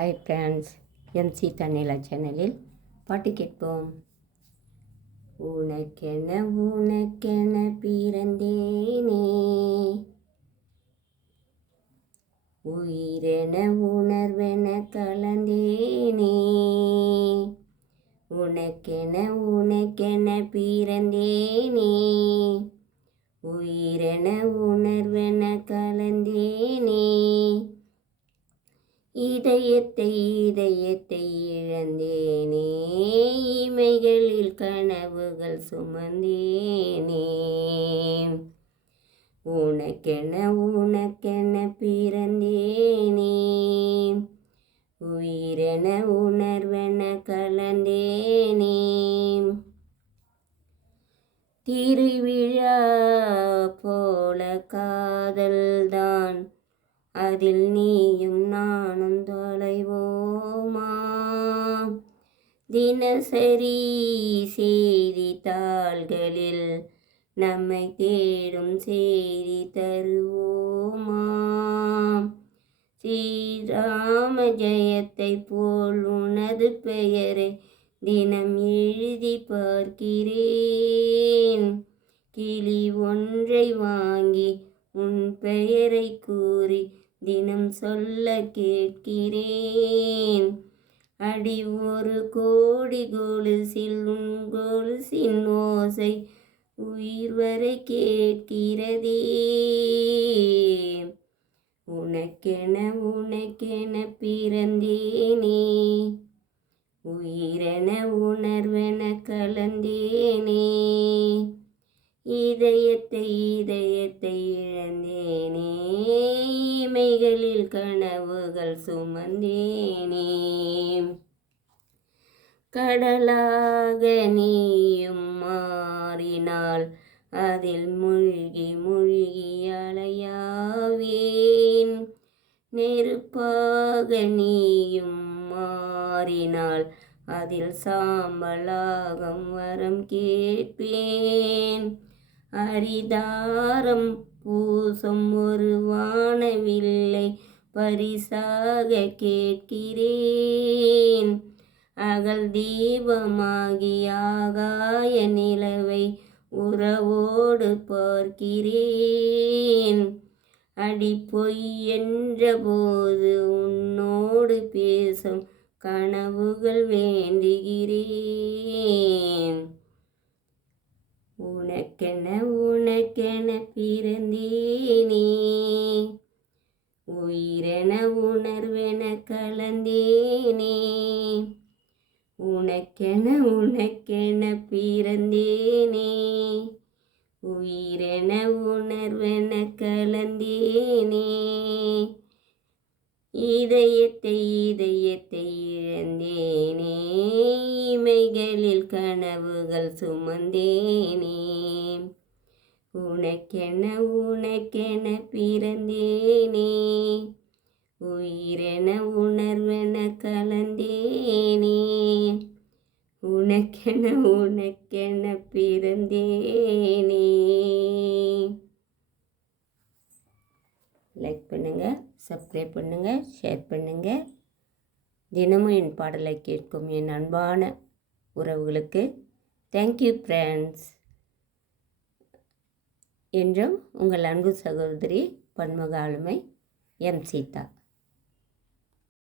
Hi friends, MC தன்னிலா சேனலில் பாட்டு கேட்போம். உனக்கென உனக்கென பிறந்தேனே, உயிரென உணர்வென கலந்தேனே. உனக்கென உனக்கென பிறந்தேனே, உயிரென உணர்வென கலந்தேனே. இதயத்தை இதயத்தை இழந்தேனே, இமைகளில் கனவுகள் சுமந்தேனே. உனக்கென உனக்கென பிறந்தேனே, உயிரென உணர்வென கலந்தேனே. திருவிழா போல காதல்தான், அதில் நீயும் நானும் தொலைவோமா? தினசரி செய்தித்தாள்களில் நம்மை தேடும் செய்தி தருவோமா? ஸ்ரீராம ஜெயத்தை போல் உனது பெயரை தினம் எழுதி பார்க்கிறேன். கிளி ஒன்றை வாங்கி உன் பெயரை கூறி தினம் சொல்ல கேட்கிறேன். அடி ஒரு கோடி கொலுசில் உன் கொலுசின் ஓசை உயிர் வரை கேட்கிறதே. உனக்கென உனக்கென பிறந்தேனே, உயிரென உணர்வென கலந்தேனே. இதயத்தை இதயத்தை இழந்தேனே, இமைகளில் கனவுகள் சுமந்தேனே. கடலாக நீயும் மாறினால் அதில் மூழ்கி மூழ்கி அலையாவேன். நெருப்பாக நீயும் மாறினால் அதில் சாம்பலாகம் வரம் கேட்பேன். அரிதாரம் பூசும் ஒரு வானவில்லை பரிசாக கேட்கிறேன். அகல் தீபமாகி ஆகாய நிலவை உறவோடு பார்க்கிறேன். அடி பொய் என்ற போது உன்னோடு பேசும் கனவுகள் வேண்டுகிறேன். உனக்கென உனக்கென பிறந்தேனே, உயிரென உணர்வென கலந்தேனே. உனக்கென உனக்கென பிறந்தேனே, உயிரென உணர்வென கலந்தேனே. இதயத்தை இதயத்தை இழந்தேனே, இமைகளில் கனவுகள் சுமந்தேனே. உனக்கென உனக்கென பிறந்தேனே, உயிரென உணர்வென கலந்தேனே. உனக்கென உனக்கென பிறந்தேனே. லைக் பண்ணுங்கள், சப்ஸ்கிரைப் பண்ணுங்கள், ஷேர் பண்ணுங்கள். தினமும் என் பாடலை கேட்கும் என் அன்பான உறவுகளுக்கு தேங்க்யூ ஃப்ரெண்ட்ஸ். என்றும் உங்கள் அன்பு சகோதரி பன்முக ஆளுமை எம் சீதா.